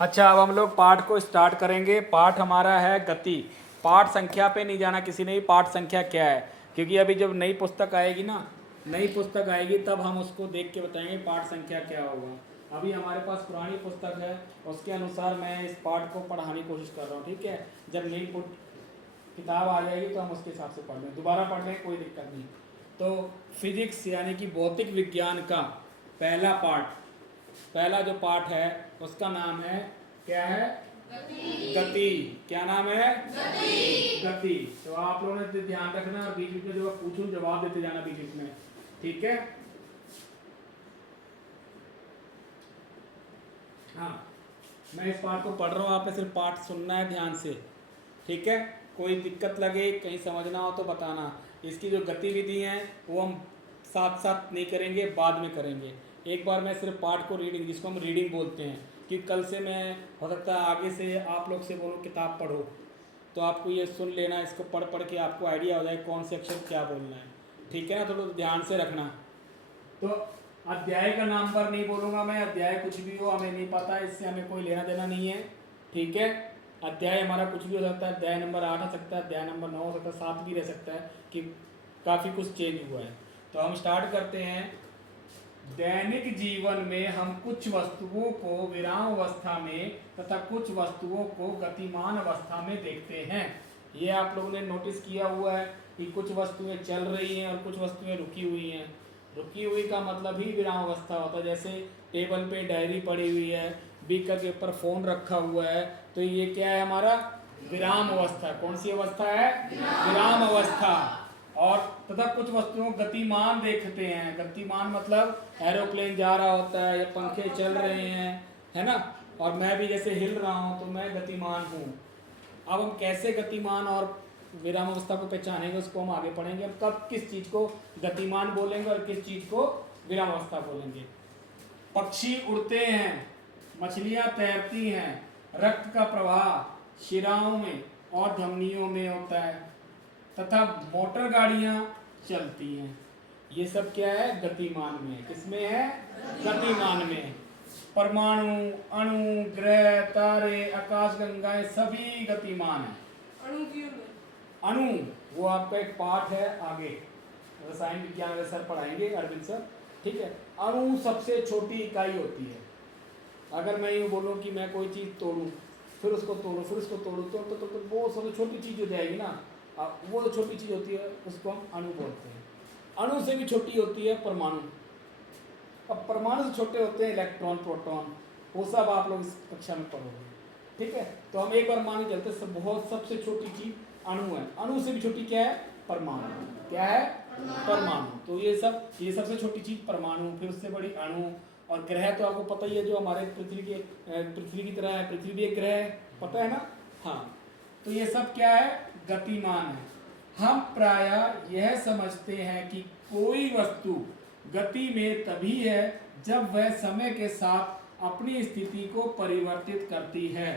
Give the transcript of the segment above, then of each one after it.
अच्छा, अब हम लोग पाठ को स्टार्ट करेंगे। पाठ हमारा है गति। पाठ संख्या पे नहीं जाना किसी ने भी, पाठ संख्या क्या है, क्योंकि अभी जब नई पुस्तक आएगी ना, नई पुस्तक आएगी तब हम उसको देख के बताएंगे पाठ संख्या क्या होगा। अभी हमारे पास पुरानी पुस्तक है, उसके अनुसार मैं इस पाठ को पढ़ाने की कोशिश कर रहा हूँ। ठीक है, जब नई किताब आ जाएगी तो हम उसके हिसाब से पढ़ लें, दोबारा पढ़ लें, कोई दिक्कत नहीं। तो फिजिक्स यानी कि भौतिक विज्ञान का पहला पाठ, पहला जो पाठ है उसका नाम है, क्या है? गति। गति। क्या नाम है? गति। गति। तो आप लोगों ने ध्यान रखना और बीच बीच में जो पूछूं जवाब देते जाना बीच बीच में, ठीक है? हाँ, मैं इस पाठ को पढ़ रहा हूँ, आपने सिर्फ पाठ सुनना है ध्यान से, ठीक है? कोई दिक्कत लगे, कहीं समझना हो तो बताना। इसकी जो गतिविधि हैं वो हम साथ साथ नहीं करेंगे, बाद में करेंगे। एक बार मैं सिर्फ पाठ को रीडिंग, जिसको हम रीडिंग बोलते हैं, कि कल से मैं हो सकता है आगे से आप लोग से बोलूँ किताब पढ़ो, तो आपको ये सुन लेना, इसको पढ़ पढ़ के आपको आइडिया हो जाए कौन से अक्षर क्या बोलना है, ठीक है ना? थोड़ा ध्यान से रखना। तो अध्याय का नाम पर नहीं बोलूँगा मैं, अध्याय कुछ भी हो हमें नहीं पता, इससे हमें कोई लेना देना नहीं है, ठीक है? अध्याय हमारा कुछ भी हो सकता है, अध्याय नंबर 8 हो सकता है, अध्याय नंबर 9 हो सकता है, 7 भी रह सकता है, कि काफ़ी कुछ चेंज हुआ है। तो हम स्टार्ट करते हैं। दैनिक जीवन में हम कुछ वस्तुओं को विराम अवस्था में तथा कुछ वस्तुओं को गतिमान अवस्था में देखते हैं। ये आप लोगों ने नोटिस किया हुआ है कि कुछ वस्तुएं चल रही हैं और कुछ वस्तुएं रुकी हुई हैं। रुकी हुई का मतलब ही विराम अवस्था होता है। जैसे टेबल पे डायरी पड़ी हुई है, बीकर के ऊपर फ़ोन रखा हुआ है, तो ये क्या है? हमारा विराम अवस्था। कौन सी अवस्था है? विराम अवस्था। और तथा कुछ वस्तुओं गतिमान देखते हैं। गतिमान मतलब एरोप्लेन जा रहा होता है या पंखे चल रहे हैं, है ना? और मैं भी जैसे हिल रहा हूँ तो मैं गतिमान हूँ। अब हम कैसे गतिमान और विराम अवस्था को पहचानेंगे उसको हम आगे पढ़ेंगे। हम कब किस चीज़ को गतिमान बोलेंगे और किस चीज़ को विराम अवस्था बोलेंगे। पक्षी उड़ते हैं, मछलियाँ तैरती हैं, रक्त का प्रवाह शिराओं में और धमनियों में होता है तथा मोटर गाड़ियाँ चलती हैं। ये सब क्या है? गतिमान में। किसमें है? गतिमान में। परमाणु, अणु, ग्रह, तारे, आकाशगंगाएं सभी गतिमान हैं। अणु क्यों नहीं? अणु वो आपका एक पाठ है आगे, रसायन विज्ञान में सर पढ़ाएंगे, अरविंद सर, ठीक है? अणु सबसे छोटी इकाई होती है। अगर मैं यूँ बोलूँ कि मैं कोई चीज़ तोड़ूँ, फिर उसको तोड़ूँ, फिर उसको तोड़ूँ, तो वो सबसे छोटी चीज़ हो जाएगी ना। वो जो छोटी चीज़ होती है उसको हम अणु बोलते हैं। अणु से भी छोटी होती है परमाणु। अब परमाणु से छोटे होते हैं इलेक्ट्रॉन, प्रोटॉन, वो सब आप लोग इस कक्षा में पढ़ोगे, ठीक है? तो हम एक बार मान के चलते सब बहुत सबसे छोटी चीज़ अणु है। अणु से भी छोटी क्या है? परमाणु। क्या है? परमाणु। तो ये सबसे छोटी चीज़ परमाणु, फिर उससे बड़ी अणु। और ग्रह तो आपको पता ही है, जो हमारे पृथ्वी की तरह है। पृथ्वी भी एक ग्रह है, पता है ना? हाँ, तो ये सब क्या है? गतिमान है। हम प्रायः यह समझते हैं कि कोई वस्तु गति में तभी है जब वह समय के साथ अपनी स्थिति को परिवर्तित करती है।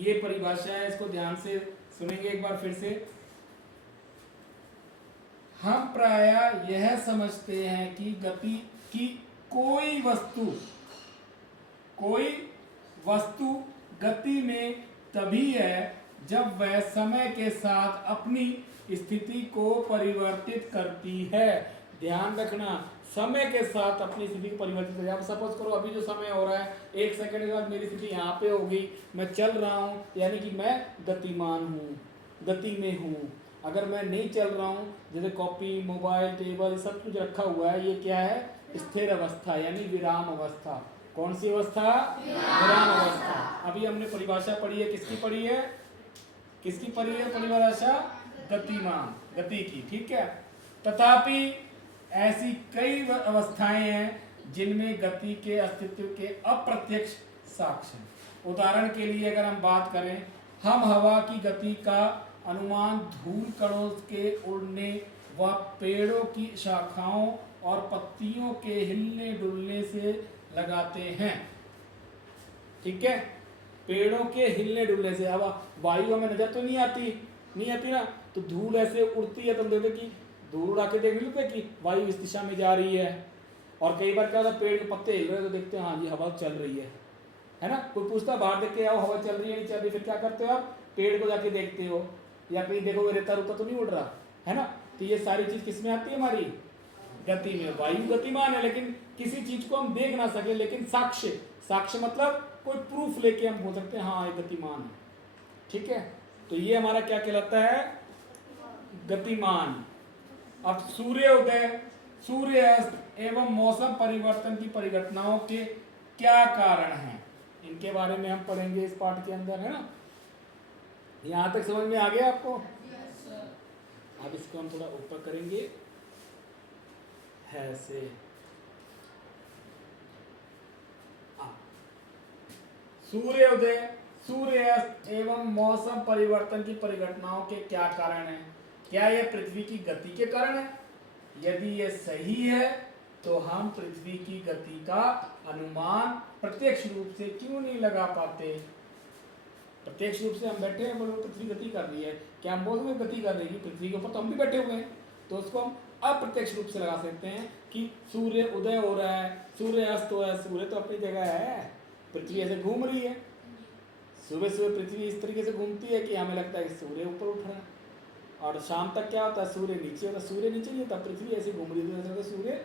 ये परिभाषा है, इसको ध्यान से सुनेंगे एक बार फिर से। हम प्रायः यह समझते हैं कि कोई वस्तु गति में तभी है जब वह समय के साथ अपनी स्थिति को परिवर्तित करती है। ध्यान रखना, समय के साथ अपनी स्थिति को परिवर्तित करती है। अब सपोज करो अभी जो समय हो रहा है, 1 सेकंड के बाद मेरी स्थिति यहाँ पे होगी, मैं चल रहा हूँ, यानी कि मैं गतिमान हूँ, गति में हूँ। अगर मैं नहीं चल रहा हूँ, जैसे कॉपी, मोबाइल, टेबल सब कुछ रखा हुआ है, ये क्या है? स्थिर अवस्था यानी विराम अवस्था। कौन सी अवस्था? विराम अवस्था। अभी हमने परिभाषा पढ़ी है, किसकी पढ़ी है? किसकी पढ़ी है परिभाषा? गतिमान, गति की, ठीक है? तथापि ऐसी कई अवस्थाएं हैं जिनमें गति के अस्तित्व के अप्रत्यक्ष साक्ष्य हैं। उदाहरण के लिए अगर हम बात करें, हम हवा की गति का अनुमान धूल कणों के उड़ने व पेड़ों की शाखाओं और पत्तियों के हिलने डुलने से लगाते हैं, ठीक है? पेड़ों के हिलने डुलने से। हवा, वायु हमें नजर तो नहीं आती ना, तो धूल ऐसे उड़ती है तो हम देखते कि धूल उड़ा के देख लेते कि वायु इस दिशा में जा रही है। और कई बार क्या होता है, पेड़ के पत्ते हिल रहे तो देखते हैं हाँ जी हवा चल रही है, है ना। कोई पूछता बाहर देख के आओ हवा चल रही है नहीं चल रही, फिर क्या करते हो आप, पेड़ को जाके देखते हो, या कहीं देखो रेता रुता तो नहीं उड़ रहा है ना। तो ये सारी चीज किसमें आती है, हमारी गति में। वायु गतिमान है, लेकिन किसी चीज को हम देख ना सके, लेकिन साक्ष्य, साक्ष्य मतलब कोई प्रूफ लेके हम बोल सकते हैं हाँ ये गतिमान है, ठीक है। तो ये हमारा क्या कहलाता है, गतिमान। अब सूर्य उदय, सूर्य अस्त एवं मौसम परिवर्तन की परिघटनाओं के क्या कारण हैं, इनके बारे में हम पढ़ेंगे इस पाठ के अंदर, है ना। यहां तक समझ में आ गया आपको। अब इसको हम थोड़ा ऊपर करेंगे ऐसे। सूर्य उदय, सूर्य अस्त एवं मौसम परिवर्तन की परिघटनाओं के क्या कारण हैं, क्या यह पृथ्वी की गति के कारण है। यदि यह सही है तो हम पृथ्वी की गति का अनुमान प्रत्यक्ष रूप से क्यों नहीं लगा पाते। प्रत्यक्ष रूप से हम बैठे हैं, बोलो पृथ्वी गति कर रही है, क्या हम बोल रहे गति कर रही है, पृथ्वी के ऊपर तो हम भी बैठे हुए हैं, तो उसको हम अप्रत्यक्ष रूप से लगा सकते हैं कि सूर्य उदय हो रहा है, सूर्य अस्त हो रहा है, सूर्य तो अपनी जगह है, पृथ्वी ऐसे घूम रही है। सुबह सुबह पृथ्वी इस तरीके से घूमती है कि हमें लगता है कि सूर्य ऊपर उठ रहा है, और शाम तक क्या होता है, सूर्य नीचे होता है। सूर्य नीचे नहीं होता, पृथ्वी ऐसे घूम रही है, सूर्य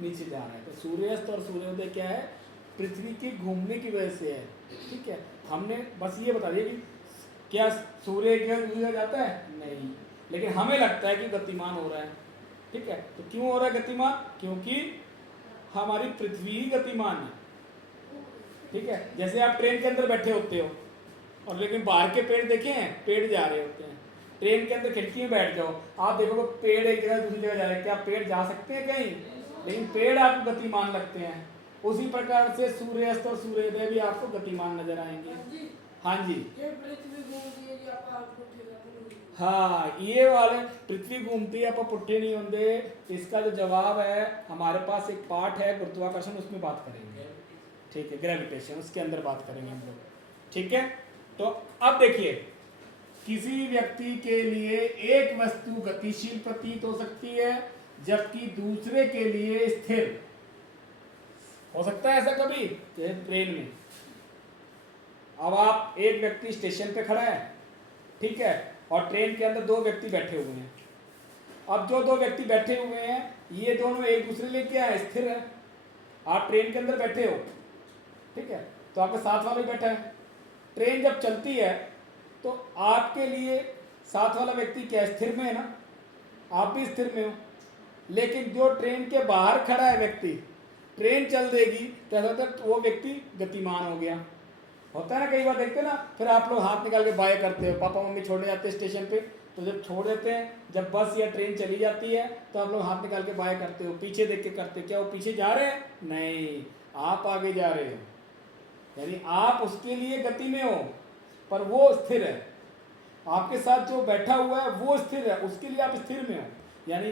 नीचे जा रहा है। तो सूर्यास्त और सूर्योदय क्या है, पृथ्वी की घूमने की वजह से है, ठीक है। हमने बस ये बता दिया कि क्या सूर्य एक जगह जाता है, नहीं, लेकिन हमें लगता है कि गतिमान हो रहा है, ठीक है। तो क्यों हो रहा है गतिमान, क्योंकि हमारी पृथ्वी ही गतिमान है, ठीक है। जैसे आप ट्रेन के अंदर बैठे होते हो, और लेकिन बाहर के पेड़ देखे हैं, पेड़ जा रहे होते हैं। ट्रेन के अंदर खिड़की में बैठ जाओ, आप देखोगे पेड़ एक जगह दूसरी जगह जा रहे हैं, क्या पेड़ जा सकते हैं कहीं, लेकिन पेड़ आपको गतिमान लगते हैं। उसी प्रकार से सूर्यास्त और सूर्योदय भी आपको गतिमान नजर आएंगे। हाँ जी, हाँ ये वाले पृथ्वी घूमती है, आप पुट्ठे नहीं होंगे। इसका जो जवाब है, हमारे पास एक पाठ है गुरुत्वाकर्षण, उसमें बात करेंगे, ठीक है, ग्रेविटेशन, उसके अंदर बात करेंगे हम लोग, ठीक है। तो अब देखिए, किसी व्यक्ति के लिए एक वस्तु गतिशील प्रतीत हो सकती है, जबकि दूसरे के लिए स्थिर हो सकता है। ऐसा कभी ट्रेन में, अब आप एक व्यक्ति स्टेशन पे खड़ा है, ठीक है, और ट्रेन के अंदर दो व्यक्ति बैठे हुए हैं। अब जो दो व्यक्ति बैठे हुए हैं, ये दोनों एक दूसरे लिए क्या है, स्थिर है। आप ट्रेन के अंदर बैठे हो, ठीक है, तो आपके साथ वाला भी बैठा है। ट्रेन जब चलती है तो आपके लिए साथ वाला व्यक्ति क्या, स्थिर में है ना, आप भी स्थिर में हो। लेकिन जो ट्रेन के बाहर खड़ा है व्यक्ति, ट्रेन चल देगी तो ऐसा होता है वो व्यक्ति गतिमान हो गया। होता है ना, कई बार देखते हैं ना, फिर आप लोग हाथ निकाल के बाय करते हो, पापा मम्मी छोड़ने जाते हैं स्टेशन पे, तो जब छोड़ देते हैं, जब बस या ट्रेन चली जाती है तो आप लोग हाथ निकाल के बाय करते हो, पीछे देख के करते हो। क्या वो पीछे जा रहे हैं, नहीं, आप आगे जा रहे हो, यानी आप उसके लिए गति में हो, पर वो स्थिर है। आपके साथ जो बैठा हुआ है वो स्थिर है, उसके लिए आप स्थिर में हो। यानी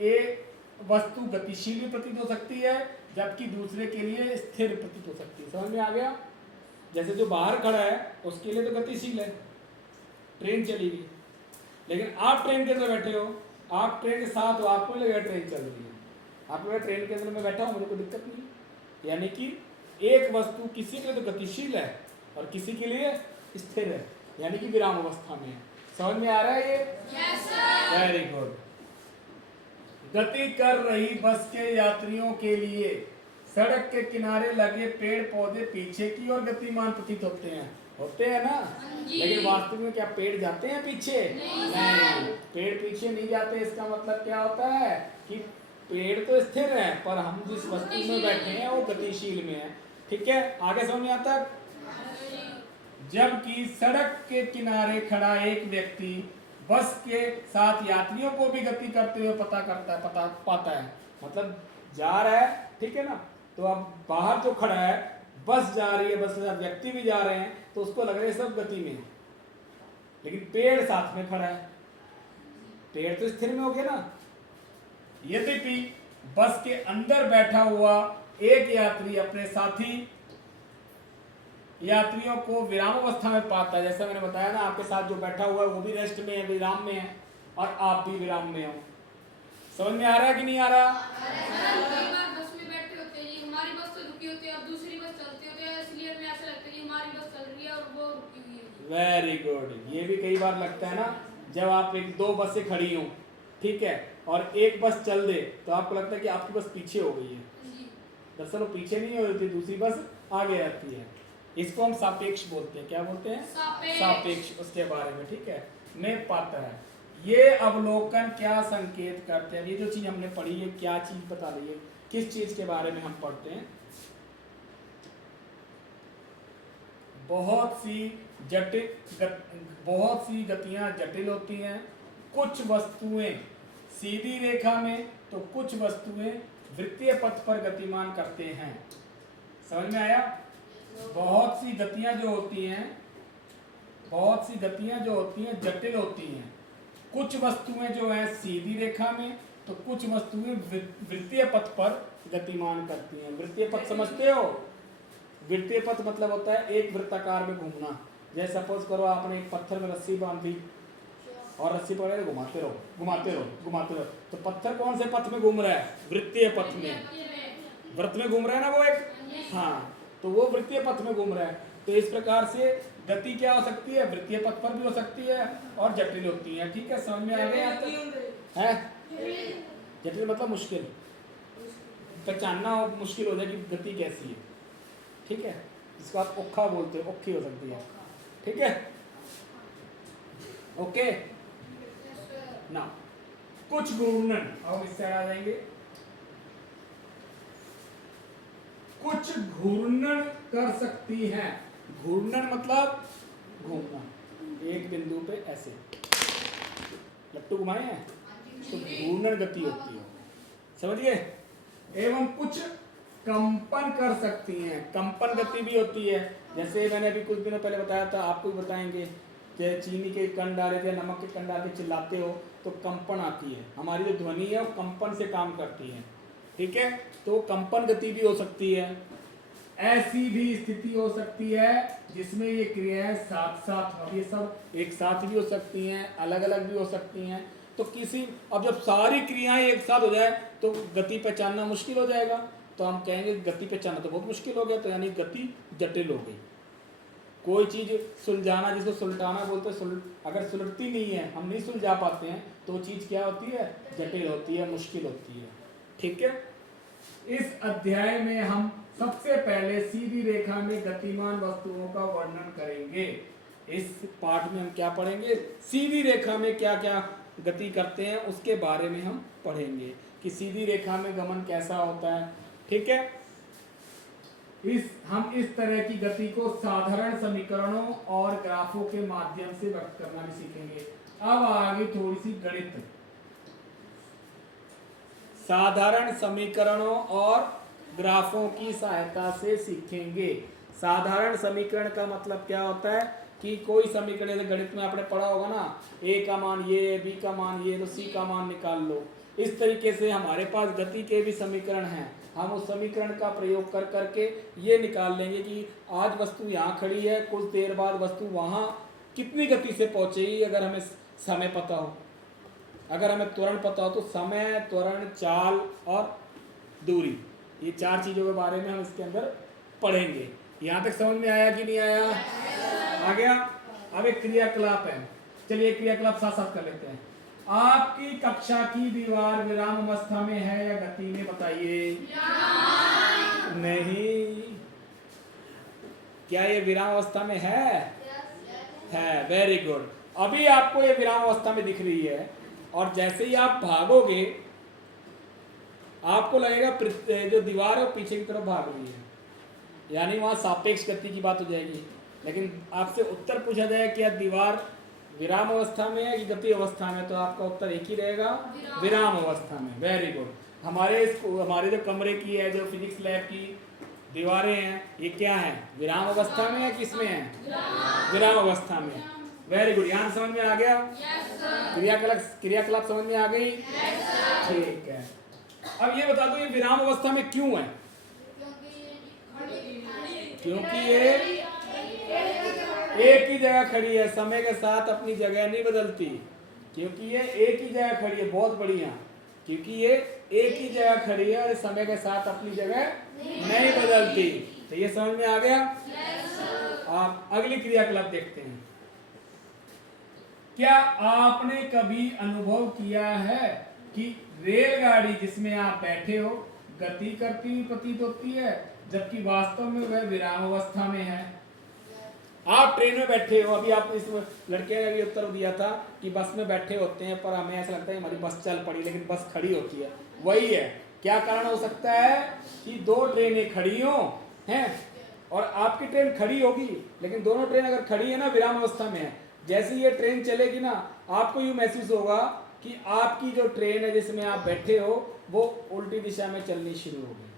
एक वस्तु गतिशील भी प्रतीत हो सकती है, जबकि दूसरे के लिए स्थिर प्रतीत हो सकती है। समझ में आ गया। जैसे जो बाहर खड़ा है उसके लिए तो गतिशील है, ट्रेन चलेगी, लेकिन आप ट्रेन के अंदर बैठे हो, आप ट्रेन के साथ हो, आपको लगेगा ट्रेन चल रही है, आपको लगेगा ट्रेन के अंदर मैं बैठा हूँ, मुझे कोई दिक्कत नहीं। यानी कि एक वस्तु किसी के लिए तो गतिशील है और किसी के लिए स्थिर है, यानी कि विराम अवस्था में है। समझ में आ रहा है ये? Yes sir. Very good. गति कर रही बस के यात्रियों के लिए सड़क के किनारे लगे पेड़ पौधे पीछे की ओर गतिमान प्रतीत होते हैं ना, लेकिन वास्तव में क्या पेड़ जाते हैं पीछे? नहीं, पेड़ पीछे नहीं जाते। इसका मतलब क्या होता है कि पेड़ तो स्थिर है, पर हम जिस वस्तु में बैठे हैं वो गतिशील में है, ठीक है। आगे समझ में आता है। जबकि सड़क के किनारे खड़ा एक व्यक्ति बस के साथ यात्रियों को भी गति करते हुए पाता है, मतलब जा रहा है, ठीक है ना। तो अब बाहर जो खड़ा है, बस जा रही है, बस के साथ व्यक्ति भी जा रहे हैं, तो उसको लग रहा है सब गति में, लेकिन पेड़ साथ में खड़ा है, पेड़ तो स्थिर में हो गया ना। यद्यपि बस के अंदर बैठा हुआ एक यात्री अपने साथी यात्रियों को विराम अवस्था में पाता है, जैसा मैंने बताया ना, आपके साथ जो बैठा हुआ है वो भी रेस्ट में है, विराम में है, और आप भी विराम में हो। समझ में आ रहा है कि नहीं आ रहा? बस में बैठे होते हैं, हमारी बस तो बस चलती होती है, इसलिए हमें ऐसा लगता है कि हमारी बस चल रही है और वो रुकी हुई है। Very good. ये भी कई बार लगता है ना, जब आप एक दो बसें खड़ी हो, ठीक है, और एक बस चल दे तो आपको लगता है कि आपकी बस पीछे हो गई है। जी। दरअसल वो पीछे नहीं हो रही थी, दूसरी बस आगे आती है। इसको हम सापेक्ष बोलते हैं। क्या बोलते हैं? सापेक्ष। उसके बारे में, ठीक है, में पात्र है। ये अवलोकन क्या संकेत करते हैं? ये जो चीज हमने पढ़ी है क्या चीज बता रही है? किस चीज के बारे में हम पढ़ते हैं? बहुत सी गतियां जटिल होती हैं। कुछ वस्तुएं सीधी रेखा में तो कुछ वस्तुएं वृत्तीय पथ पर गतिमान करते हैं। समझ में आया? बहुत सी गतियां जो होती हैं जटिल होती हैं। कुछ वस्तुएं जो हैं सीधी रेखा में तो कुछ वस्तुएं वृत्तीय पथ पर गतिमान करती हैं। वृत्तीय पथ समझते हो? वृत्तीय पथ मतलब होता है एक वृत्ताकार में घूमना। जैसे सपोज करो आपने एक पत्थर में रस्सी बांधी और रस्सी पकड़े घुमाते रहो, तो पत्थर कौन से पथ में घूम रहा है? वृत्तीय पथ में। वृत्त में घूम रहा है ना वो एक, हाँ, तो वो वृत्तीय पथ में घूम रहा है। तो इस प्रकार से गति क्या हो सकती है? वृत्तीय पथ पर भी हो सकती है और जटिल होती है। ठीक है, समझ में आ गया है? जटिल मतलब मुश्किल, पहचानना मुश्किल हो जाए कि गति कैसी है। ठीक है, इसको आप ओखा बोलते हो, ओखी हो सकती है। ठीक है, ओके ना। कुछ घूर्णन, अब इससे आ जाएंगे। कुछ घूर्णन कर सकती हैं। घूर्णन मतलब घूमना, एक बिंदु पे ऐसे लट्टू घुमाए हैं तो घूर्णन गति होती है, समझिए। एवं कुछ कंपन कर सकती हैं। कंपन गति भी होती है। जैसे मैंने अभी कुछ दिनों पहले बताया था, आपको भी बताएंगे कि चीनी के कण डाले थे, नमक के कण डाल के चिल्लाते हो तो कंपन आती है। हमारी जो ध्वनि है वो कंपन से काम करती है। ठीक है, तो कंपन गति भी हो सकती है। ऐसी भी स्थिति हो सकती है जिसमें ये क्रियाएं साथ साथ, अब ये सब एक साथ भी हो सकती हैं, अलग अलग भी हो सकती हैं। तो किसी, अब जब सारी क्रियाएं एक साथ हो जाए तो गति पहचानना मुश्किल हो जाएगा। तो हम कहेंगे गति पहचानना तो बहुत मुश्किल हो गया, तो यानी गति जटिल हो गई। कोई चीज सुलझाना, जिसको सुलटाना बोलते हैं, अगर सुलटती नहीं है, हम नहीं सुलझा पाते हैं, तो वो चीज क्या होती है? जटिल होती है, मुश्किल होती है। ठीक है, इस अध्याय में हम सबसे पहले सीधी रेखा में गतिमान वस्तुओं का वर्णन करेंगे। इस पाठ में हम क्या पढ़ेंगे? सीधी रेखा में क्या क्या गति करते हैं उसके बारे में हम पढ़ेंगे कि सीधी रेखा में गमन कैसा होता है। ठीक है, हम इस तरह की गति को साधारण समीकरणों और ग्राफों के माध्यम से व्यक्त करना भी सीखेंगे। अब आगे थोड़ी सी गणित। साधारण समीकरणों और ग्राफों की सहायता से सीखेंगे। साधारण समीकरण का मतलब क्या होता है कि कोई समीकरण, जैसे गणित में आपने पढ़ा होगा ना, ए का मान ये, बी का मान ये, तो सी का मान निकाल लो। इस तरीके से हमारे पास गति के भी समीकरण हैं। हम उस समीकरण का प्रयोग कर करके ये निकाल लेंगे कि आज वस्तु यहाँ खड़ी है, कुछ देर बाद वस्तु वहाँ कितनी गति से पहुँचेगी। अगर हमें समय पता हो, अगर हमें त्वरण पता हो, तो समय, त्वरण, चाल और दूरी, ये चार चीज़ों के बारे में हम इसके अंदर पढ़ेंगे। यहाँ तक समझ में आया कि नहीं आया? आ गया। अब एक क्रियाकलाप है, चलिए क्रियाकलाप साथ साथ कर लेते हैं। आपकी कक्षा की दीवार विराम अवस्था में है या गति में? बताइए। नहीं, क्या ये विराम अवस्था में है? है, वेरी गुड। अभी आपको ये विराम अवस्था में दिख रही है, और जैसे ही आप भागोगे आपको लगेगा जो दीवार है वो पीछे की तरफ भाग रही है, यानी वहाँ सापेक्ष गति की बात हो जाएगी। लेकिन आपसे उत्तर पूछा जाए कि दीवार विराम अवस्था में है कि गति अवस्था में, तो आपका उत्तर एक ही रहेगा, विराम अवस्था में। Very good. हमारे जो कमरे की है, जो फिजिक्स लैब की दीवारें हैं, ये क्या है? विराम अवस्था में है, किसमें है? विराम अवस्था में। Very good. यहाँ समझ में आ गया? क्रियाकलाप समझ में आ गई? ठीक है। अब ये बता दो, ये विराम अवस्था में क्यों है? क्योंकि ये एक ही जगह खड़ी है, समय के साथ अपनी जगह नहीं बदलती। क्योंकि ये एक ही जगह खड़ी है, बहुत बढ़िया, क्योंकि ये एक ही जगह खड़ी है और समय के साथ अपनी जगह नहीं बदलती। तो ये समझ में आ गया। आप अगली क्रियाकलाप देखते हैं। क्या आपने कभी अनुभव किया है कि रेलगाड़ी जिसमें आप बैठे हो गति करती हुई प्रतीत होती है, जबकि वास्तव में वह विराम अवस्था में है? आप ट्रेन में बैठे हो, अभी आप इस लड़के ने भी उत्तर दिया था कि बस में बैठे होते हैं पर हमें ऐसा लगता है हमारी बस चल पड़ी, लेकिन बस खड़ी होती है। वही है। क्या कारण हो सकता है कि दो ट्रेनें खड़ी हो हैं और आपकी ट्रेन खड़ी होगी, लेकिन दोनों ट्रेन अगर खड़ी है ना विराम अवस्था में है, जैसे ये ट्रेन चलेगी ना आपको यूँ महसूस होगा कि आपकी जो ट्रेन है जिसमें आप बैठे हो वो उल्टी दिशा में चलनी शुरू होगी।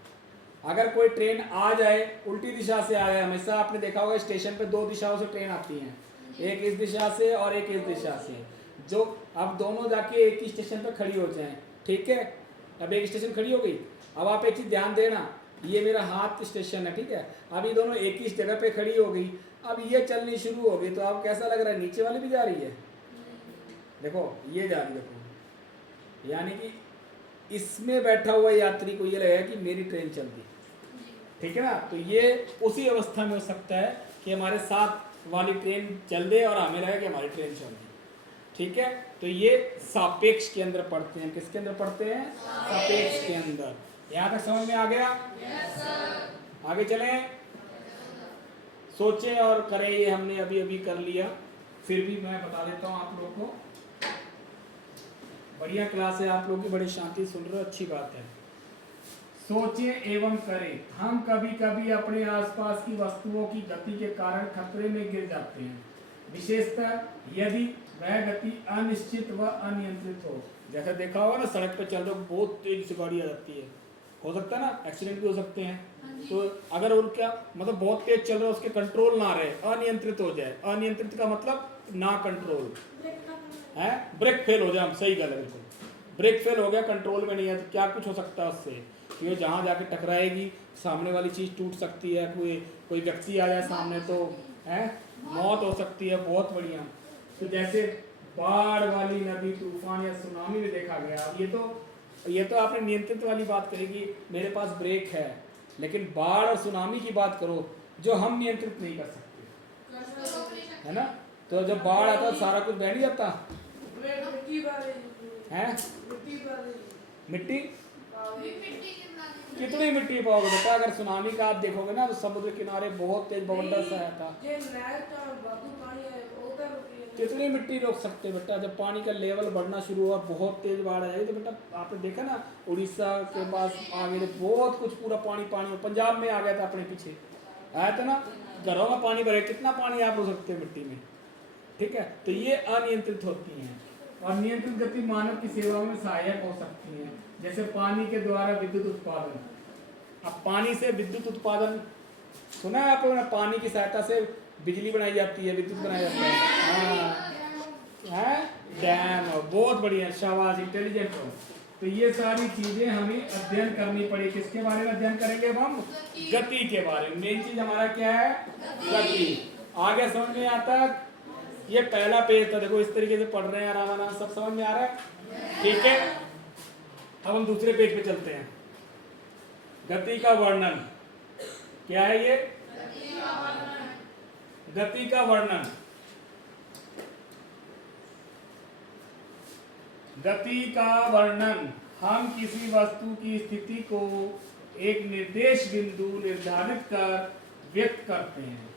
अगर कोई ट्रेन आ जाए उल्टी दिशा से आ जाए, हमेशा आपने देखा होगा स्टेशन पे दो दिशाओं से ट्रेन आती हैं, एक इस दिशा से और एक इस दिशा से, जो अब दोनों जाके एक ही स्टेशन पे खड़ी हो जाएं, ठीक है। अब एक स्टेशन खड़ी हो गई, अब आप एक चीज़ ध्यान देना, ये मेरा हाथ स्टेशन है, ठीक है। अब ये दोनों एक ही जगह पे खड़ी हो गई, अब ये चलनी शुरू हो गई, तो आप कैसा लग रहा है, नीचे वाली भी जा रही है, देखो ये जा रही है, देखो, यानी कि इसमें बैठा हुआ यात्री को ये लगेगा कि मेरी ट्रेन चल रही, ठीक है ना। तो ये उसी अवस्था में हो सकता है कि हमारे साथ वाली ट्रेन चल दे और हमें लगे कि हमारी ट्रेन चल रही, ठीक है। तो ये सापेक्ष के अंदर पढ़ते हैं। किसके अंदर पढ़ते हैं? सापेक्ष के अंदर। यहाँ तक समझ में आ गया? आगे चलें, सोचें और करें। ये हमने अभी अभी कर लिया, फिर भी मैं बता देता हूँ आप लोगों को। बढ़िया क्लास है, आप लोग की बड़ी शांति सुन रहे हो, अच्छी बात है। सोचें एवं करें। हम कभी कभी अपने आसपास की वस्तुओं की गति के कारण खतरे में गिर जाते हैं, विशेषतः यदि वह गति अनिश्चित व अनियंत्रित हो। जैसे देखा होगा ना, सड़क पर चल रहे हो, बहुत तेज से गाड़ी आ जाती है, हो सकता है ना, एक्सीडेंट भी हो सकते हैं। तो अगर उनका मतलब बहुत तेज चल रहा है, उसके कंट्रोल ना रहे, अनियंत्रित हो जाए, अनियंत्रित का मतलब ना कंट्रोल है, ब्रेक फेल हो जाए, हम सही गलत, बिल्कुल ब्रेक फेल हो गया, कंट्रोल में नहीं है, तो क्या कुछ हो सकता है उससे कि वो जहाँ जाके टकराएगी, सामने वाली चीज़ टूट सकती है, कोई व्यक्ति आ जाए सामने तो है मौत हो सकती है। बहुत बढ़िया। तो जैसे बाढ़ वाली नदी, तूफान या सुनामी में देखा गया। ये तो आपने नियंत्रित वाली बात करेगी, मेरे पास ब्रेक है, लेकिन बाढ़ और सुनामी की बात करो जो हम नियंत्रित नहीं कर सकते, है ना। तो जब बाढ़ आता है सारा कुछ बह नहीं जाता है। मिट्टी कितनी मिट्टी पाओगे बेटा? अगर सुनामी का आप देखोगे ना तो समुद्र किनारे बहुत तेज बवंडर सा आता, कितनी मिट्टी रोक सकते हैं बेटा? जब पानी का लेवल बढ़ना शुरू हुआ, बहुत तेज बाढ़ आएगी, तो बेटा आपने देखा ना उड़ीसा के पास आगे तो बहुत कुछ पूरा पानी पानी, पंजाब में आ गया था, अपने पीछे आया था ना, घरों में पानी भरे, कितना पानी आप रोक सकते हैं मिट्टी में, ठीक है। तो ये अनियंत्रित होती हैं, और नियंत्रित गति मानव की सेवाओं में सहायक हो सकती है, जैसे पानी के द्वारा विद्युत उत्पादन। अब पानी से विद्युत उत्पादन सुना है आप लोगों ने? पानी की सहायता से बिजली बनाई जाती है, विद्युत बनाया जाता है, डैम। बहुत बढ़िया, शाबाश, इंटेलिजेंट हो। तो ये सारी चीजें हमें अध्ययन करनी पड़ी। किसके बारे में अध्ययन करेंगे अब हम? गति के बारे में। मेन चीज हमारा क्या है? गति। आगे समझ में आता है? ये पहला पेज था, देखो इस तरीके से पढ़ रहे हैं आराम आराम, सब समझ में आ रहा है, ठीक है। अब हम दूसरे पेज पे चलते हैं। गति का वर्णन क्या है? ये गति का वर्णन। गति का वर्णन, हम किसी वस्तु की स्थिति को एक निर्देश बिंदु निर्धारित कर व्यक्त करते हैं।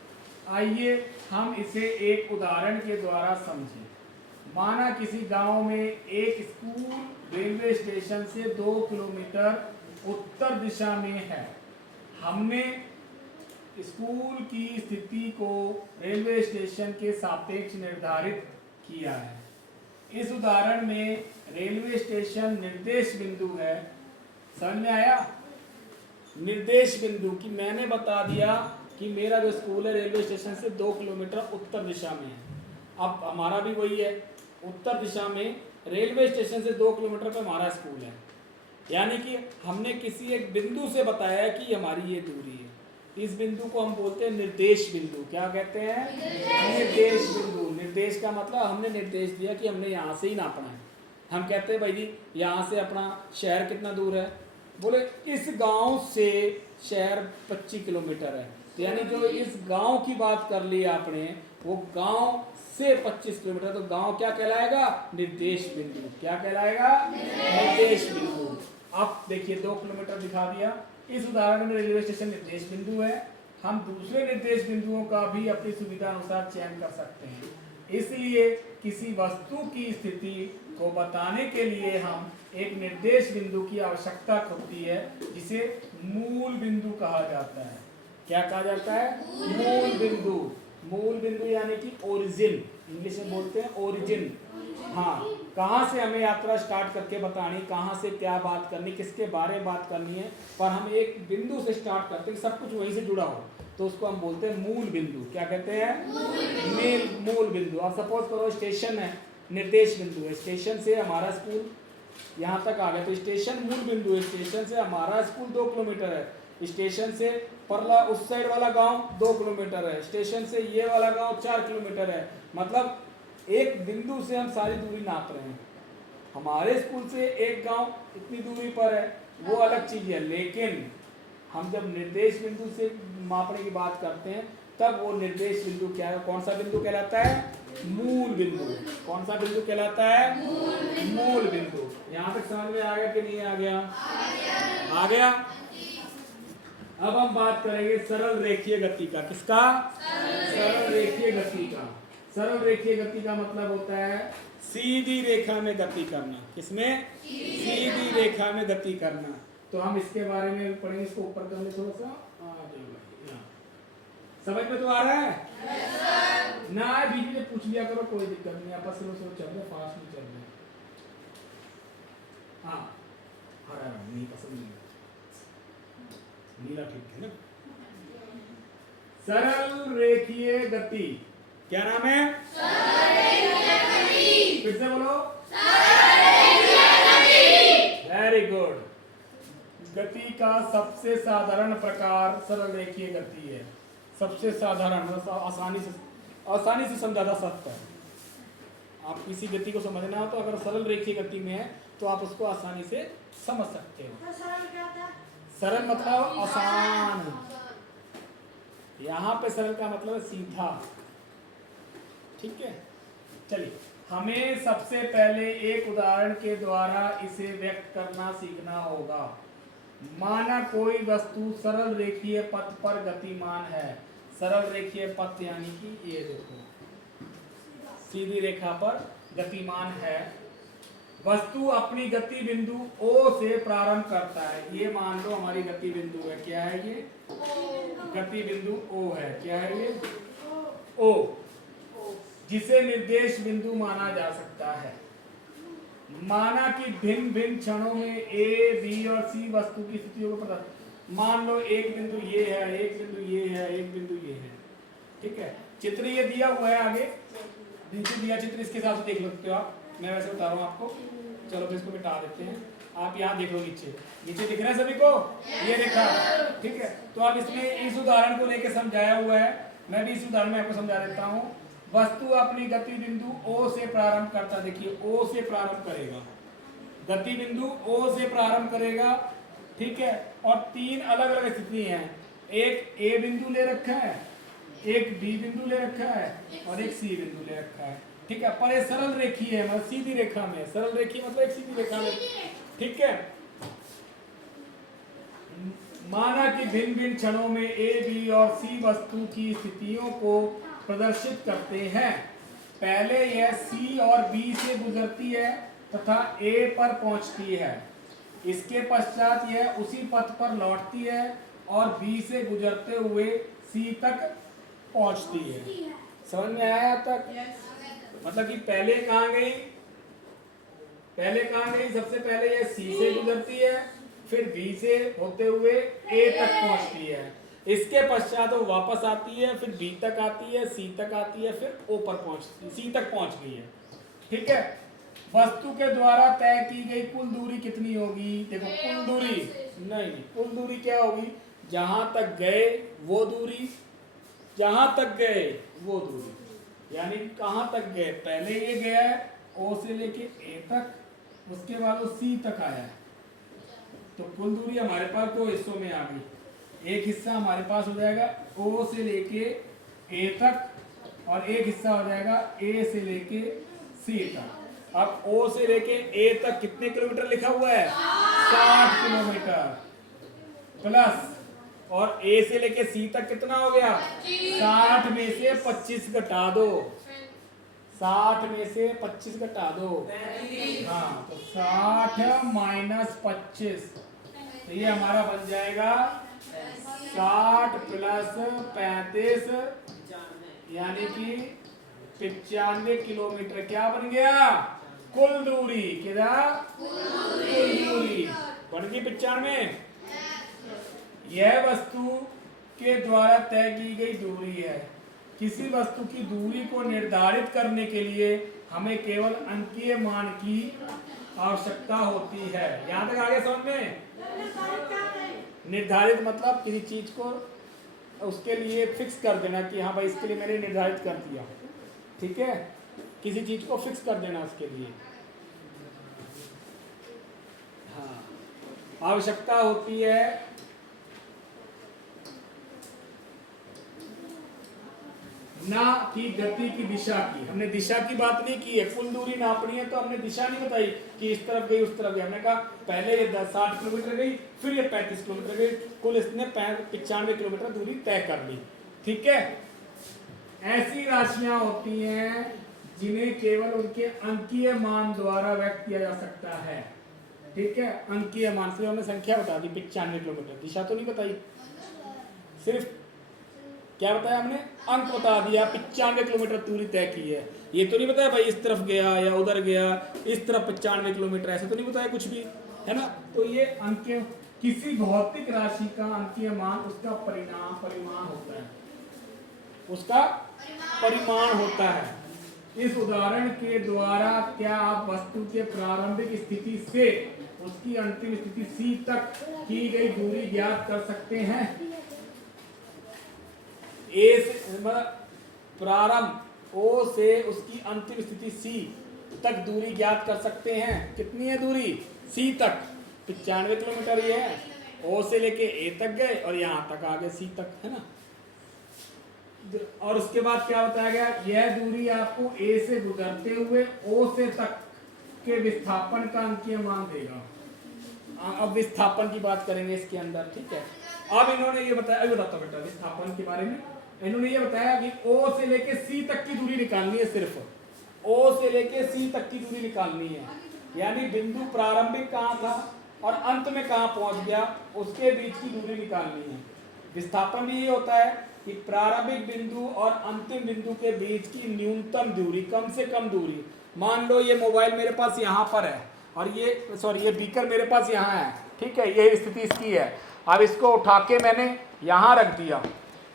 आइए हम इसे एक उदाहरण के द्वारा समझें। माना किसी गांव में एक स्कूल रेलवे स्टेशन से 2 किलोमीटर उत्तर दिशा में है। हमने स्कूल की स्थिति को रेलवे स्टेशन के सापेक्ष निर्धारित किया है। इस उदाहरण में रेलवे स्टेशन निर्देश बिंदु है। समझ में आया? निर्देश बिंदु कि मैंने बता दिया कि मेरा जो स्कूल है रेलवे स्टेशन से 2 किलोमीटर उत्तर दिशा में है। अब हमारा भी वही है, उत्तर दिशा में रेलवे स्टेशन से 2 किलोमीटर पर हमारा स्कूल है। यानी कि हमने किसी एक बिंदु से बताया कि हमारी ये दूरी है। इस बिंदु को हम बोलते हैं निर्देश बिंदु। क्या कहते हैं? निर्देश बिंदु। निर्देश का मतलब हमने निर्देश दिया कि हमने यहाँ से ही नापना है। हम कहते हैं भाई जी यहाँ से अपना शहर कितना दूर है? बोले इस गांव से शहर 25 किलोमीटर है। तो यानी जो इस गांव की बात कर ली आपने, वो गांव से 25 किलोमीटर, तो गांव क्या कहलाएगा? निर्देश बिंदु। क्या कहलाएगा? निर्देश बिंदु। अब देखिए 2 किलोमीटर दिखा दिया। इस उदाहरण में रेलवे स्टेशन निर्देश बिंदु है। हम दूसरे निर्देश बिंदुओं का भी अपनी सुविधा अनुसार चयन कर सकते हैं। इसलिए किसी वस्तु की स्थिति को बताने के लिए हम एक निर्देश बिंदु की आवश्यकता होती है, जिसे मूल बिंदु कहा जाता है। क्या कहा जाता है? मूल बिंदु। मूल बिंदु यानी कि ओरिजिन, इंग्लिश में बोलते हैं ओरिजिन। हाँ, कहाँ से हमें यात्रा स्टार्ट करके बतानी, कहाँ से क्या बात करनी, किसके बारे में बात करनी है, पर हम एक बिंदु से स्टार्ट करते हैं, सब कुछ वहीं से जुड़ा हो, तो उसको हम बोलते हैं मूल बिंदु। क्या कहते हैं? मूल बिंदु। अब सपोज करो स्टेशन है, निर्देश बिंदु है। स्टेशन से हमारा स्कूल यहाँ तक आ गया, तो स्टेशन मूल बिंदु है। स्टेशन से हमारा स्कूल 2 किलोमीटर है। स्टेशन से परला उस साइड वाला गांव 2 किलोमीटर है। स्टेशन से ये वाला गांव 4 किलोमीटर है। मतलब एक बिंदु से हम सारी दूरी नाप रहे हैं। हमारे स्कूल से एक गांव इतनी दूरी पर है, वो अलग चीज है। लेकिन हम जब निर्देश बिंदु से मापने की बात करते हैं, तब वो निर्देश बिंदु क्या है? कौन सा बिंदु कहलाता है? मूल बिंदु। कौन सा बिंदु कहलाता है? मूल बिंदु। यहाँ तक समझ में आ गया कि नहीं आ गया? आ गया। अब हम बात करेंगे सरल रेखीय गति का। किसका? सरल रेखीय गति का। सरल रेखीय गति का मतलब होता है सीधी रेखा में गति करना। किसमें? सीधी रेखा में गति करना। तो हम इसके बारे में पढ़ेंगे। इसको ऊपर कर ले थोड़ा सा। समझ में तो आ रहा है? ना बीच में पूछ लिया करो, कोई दिक्कत नहीं। आपस में चल रहे, फास्ट नहीं चल रहे। हाँ, हरा नहीं पसंद नहीं, नीला ठीक है ना। सरल रेखीय गति क्या नाम है? फिर से बोलो। Very good. गति का सबसे साधारण प्रकार सरल रेखीय गति है। सबसे साधारण, आसानी से समझा जा सकता है। आप किसी गति को समझना हो तो अगर सरल रेखीय गति में है तो आप उसको आसानी से समझ सकते हो। सरल मतलब आसान। यहाँ पे सरल का मतलब सीधा। ठीक है, चलिए हमें सबसे पहले एक उदाहरण के द्वारा इसे व्यक्त करना सीखना होगा। माना कोई वस्तु सरल रेखीय पथ पर गतिमान है। सरल रेखीय पथ यानी कि ये देखो, सीधी रेखा पर गतिमान है। वस्तु अपनी गति बिंदु O से प्रारंभ करता है। ये मान लो हमारी गति बिंदु है। क्या है ये? गति बिंदु O है। क्या है ये? O, जिसे निर्देश बिंदु माना जा सकता है। माना कि भिन्न भिन्न क्षणों में A, B और C वस्तु की स्थितियों को पता। मान लो एक बिंदु ये है, एक बिंदु ये है, एक बिंदु ये है। ठीक है, चित्र ये दिया हुआ है, आगे नीचे दिया चित्र, इसके हिसाब से देख सकते हो आप। मैं वैसे बता रहा हूँ आपको। चलो फिर इसको मिटा देते हैं। आप यहाँ देख लो, नीचे नीचे दिख रहा है सभी को? ये देखा? ठीक है, तो आप इसमें इस उदाहरण को लेकर समझाया हुआ है। मैं भी इस उदाहरण में आपको समझा देता हूँ। वस्तु अपनी गति बिंदु O से प्रारंभ करता। देखिए O से प्रारंभ करेगा, गति बिंदु O से प्रारंभ करेगा। ठीक है, और तीन अलग अलग स्थिति हैं। एक A बिंदु ले रखा है, एक B बिंदु ले रखा है और एक C बिंदु ले रखा है। ठीक है, पर ये सरल रेखीय है, मतलब सीधी रेखा में। सरल रेखीय मतलब एक सीधी रेखा में। ठीक है, माना कि भिन्न भिन्न क्षणों में A, B और C वस्तु की स्थितियों को प्रदर्शित करते हैं। पहले यह C और B से गुजरती है तथा A पर पहुंचती है। इसके पश्चात यह उसी पथ पर लौटती है और B से गुजरते हुए C तक पहुंचती है। समझ में आया अब तक? मतलब कि पहले कहाँ गई? सबसे पहले यह C से गुजरती है, फिर B से होते हुए A तक पहुंचती है। इसके पश्चात वो वापस आती है, फिर B तक आती है, C तक आती है, फिर O पर पहुंचती, C तक पहुंच गई है। ठीक है, वस्तु के द्वारा तय की गई कुल दूरी कितनी होगी? देखो कुल दूरी नहीं, कुल दूरी क्या होगी? जहां तक गए वो दूरी, जहां तक गए वो दूरी। यानी कहां तक गए? पहले ये गया है O से लेके A तक, उसके बाद वो C तक आया है। तो कुल दूरी हमारे पास दो हिस्सों में आ गई। एक हिस्सा हमारे पास हो जाएगा ओ से लेके ए तक, और एक हिस्सा हो जाएगा ए से लेके सी तक। अब ओ से लेके ए तक कितने किलोमीटर लिखा हुआ है? 60 किलोमीटर प्लस, और ए से लेके सी तक कितना हो गया? 60 में से 25 घटा दो, 60 में से 25 घटा दो। हाँ, तो 60 माइनस 25, तो ये हमारा बन जाएगा 60 प्लस 35 यानी कि 95 किलोमीटर। क्या बन गया? कुल दूरी। क्या? कुल दूरी बन गई 95। यह वस्तु के द्वारा तय की गई दूरी है। किसी वस्तु की दूरी को निर्धारित करने के लिए हमें केवल अंकीय मान की आवश्यकता होती है। यहां तक आगे समझ में? निर्धारित मतलब किसी चीज को उसके लिए फिक्स कर देना कि हाँ भाई इसके लिए मैंने निर्धारित कर दिया, ठीक है, किसी चीज को फिक्स कर देना उसके लिए। हाँ, आवश्यकता होती है ना कि गति की दिशा की। हमने दिशा की बात नहीं की है, कुल दूरी नापनी है तो हमने दिशा नहीं बताई कि इस तरफ गई उस तरफ गई। हमने कहा पहले ये 60 किलोमीटर गई, फिर ये 35 किलोमीटर गई, कुल इसने 95 किलोमीटर दूरी तय कर ली, ठीक है। ऐसी राशियां होती हैं जिन्हें केवल उनके अंकीय मान द्वारा व्यक्त किया जा सकता है, ठीक है। अंकीय मान से हमने संख्या बता दी 95 किलोमीटर, दिशा तो नहीं बताई, सिर्फ क्या बताया हमने? अंक बता दिया, 95 किलोमीटर दूरी तय की है। ये तो नहीं बताया भाई इस तरफ गया या उधर गया, इस तरफ 95 किलोमीटर, ऐसा तो नहीं बताया कुछ भी, है ना। तो ये अंकीय, किसी भौतिक राशि का अंकीय मान उसका परिमाण होता है, उसका परिमाण होता है। इस उदाहरण के द्वारा क्या आप वस्तु के प्रारंभिक स्थिति से उसकी अंतिम स्थिति सी तक की गई दूरी ज्ञात कर सकते हैं? ए से प्रारंभ ओ से उसकी अंतिम स्थिति सी तक दूरी ज्ञात कर सकते हैं। कितनी है दूरी? सी तक 95 किलोमीटर ये है। ओ से लेके ए तक गए और यहां तक आ गए सी तक, है ना। और उसके बाद क्या बताया गया? यह दूरी आपको ए से गुजरते हुए ओ से तक के विस्थापन का अंकीय मान देगा। अब विस्थापन की बात करेंगे इसके अंदर, ठीक है। अब इन्होंने ये बताया, अभी बताता हूं बेटा विस्थापन के बारे में। इन्होंने ये बताया कि ओ से लेके सी तक की दूरी निकालनी है, सिर्फ ओ से लेके सी तक की दूरी निकालनी है, यानी बिंदु प्रारंभिक कहाँ था और अंत में कहाँ पहुंच गया, उसके बीच की दूरी निकालनी है। विस्थापन भी ये होता है कि प्रारंभिक बिंदु और अंतिम बिंदु के बीच की न्यूनतम दूरी, कम से कम दूरी। मान लो ये मोबाइल मेरे पास यहाँ पर है और ये बीकर मेरे पास यहाँ है, ठीक है, ये स्थिति इसकी है। अब इसको उठा के मैंने यहाँ रख दिया,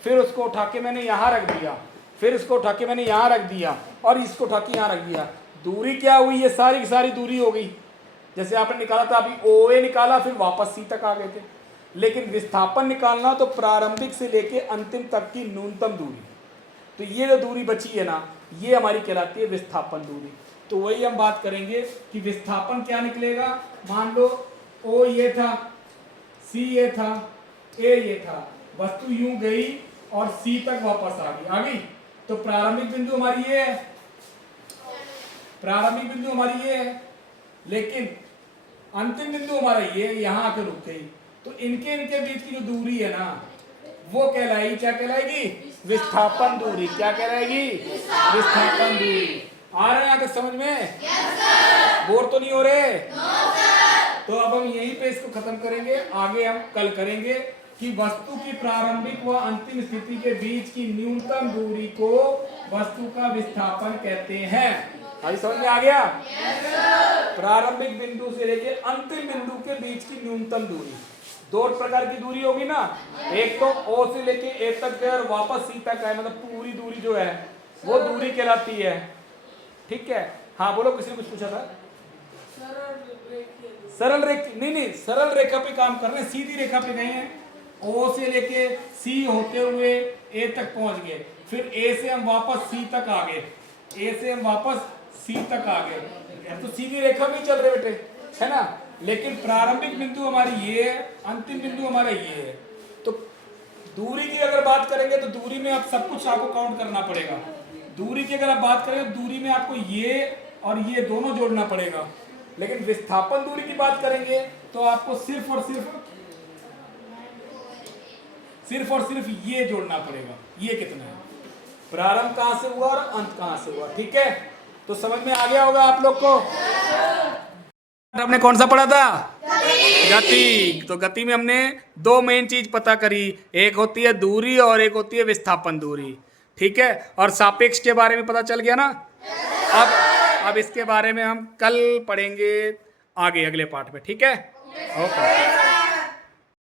फिर उसको उठा के मैंने यहाँ रख दिया, फिर इसको उठा के मैंने यहाँ रख दिया और इसको उठा के यहाँ रख दिया। दूरी क्या हुई? ये सारी की सारी दूरी हो गई। जैसे आपने निकाला था अभी ओ ए निकाला, फिर वापस सी तक आ गए थे। लेकिन विस्थापन निकालना तो प्रारंभिक से लेके अंतिम तक की न्यूनतम दूरी, तो ये जो दूरी बची है ना, ये हमारी कहलाती है विस्थापन दूरी। तो वही हम बात करेंगे कि विस्थापन क्या निकलेगा। मान लो ओ ये था, सी ये था, ए ये था, वस्तु यूं गई और सी तक वापस आ गई। तो प्रारंभिक बिंदु हमारी ये है, प्रारंभिक बिंदु हमारी ये है, लेकिन अंतिम बिंदु हमारा ये यहां आकर रुक गई। तो इनके बीच की जो दूरी है ना, वो कहलाएगी, क्या कहलाएगी? विस्थापन दूरी। क्या कहलाएगी? विस्थापन दूरी। आ रहे हैं यहाँ तक समझ में? बोर तो नहीं हो रहे? तो अब हम यहीं पे इसको खत्म करेंगे, आगे हम कल करेंगे कि वस्तु की प्रारंभिक व अंतिम स्थिति के बीच की न्यूनतम दूरी को वस्तु का विस्थापन कहते हैं। अभी समझ में आ गया? प्रारंभिक बिंदु से लेके अंतिम बिंदु के बीच की न्यूनतम दूरी, दो प्रकार की दूरी होगी ना। एक तो ओ से लेके ए तक गए और वापस सी तक आए, मतलब पूरी दूरी जो है वो दूरी कहलाती है, ठीक है। हाँ बोलो, किसी ने कुछ पूछा था? सरल रेखा नहीं, सरल रेखा पे काम कर रहे हैं, सीधी रेखा पे गए हैं। ओ से लेके सी होते हुए ए तक पहुंच गए, फिर ए से हम वापस सी तक आ गए, ए से हम वापस सी तक आ गए। तो सीधी रेखा में चल रहे बेटे, है ना। लेकिन प्रारंभिक बिंदु हमारी ये है, अंतिम बिंदु हमारा ये है। तो दूरी की अगर बात करेंगे तो दूरी में अब सब कुछ आपको काउंट करना पड़ेगा। दूरी की अगर आप बात करें तो दूरी में आपको ये और ये दोनों जोड़ना पड़ेगा, लेकिन विस्थापन दूरी की बात करेंगे तो आपको सिर्फ और सिर्फ ये जोड़ना पड़ेगा। ये कितना है, प्रारंभ कहां से हुआ और अंत कहां से हुआ। ठीक है, तो समझ में आ गया होगा आप लोग को। हमने कौन सा पढ़ा था, गति। तो गति में हमने दो मेन चीज पता करी, एक होती है दूरी और एक होती है विस्थापन दूरी। ठीक है, और सापेक्ष के बारे में पता चल गया ना। अब इसके बारे में हम कल पढ़ेंगे आगे अगले पार्ट में। ठीक है, ओके।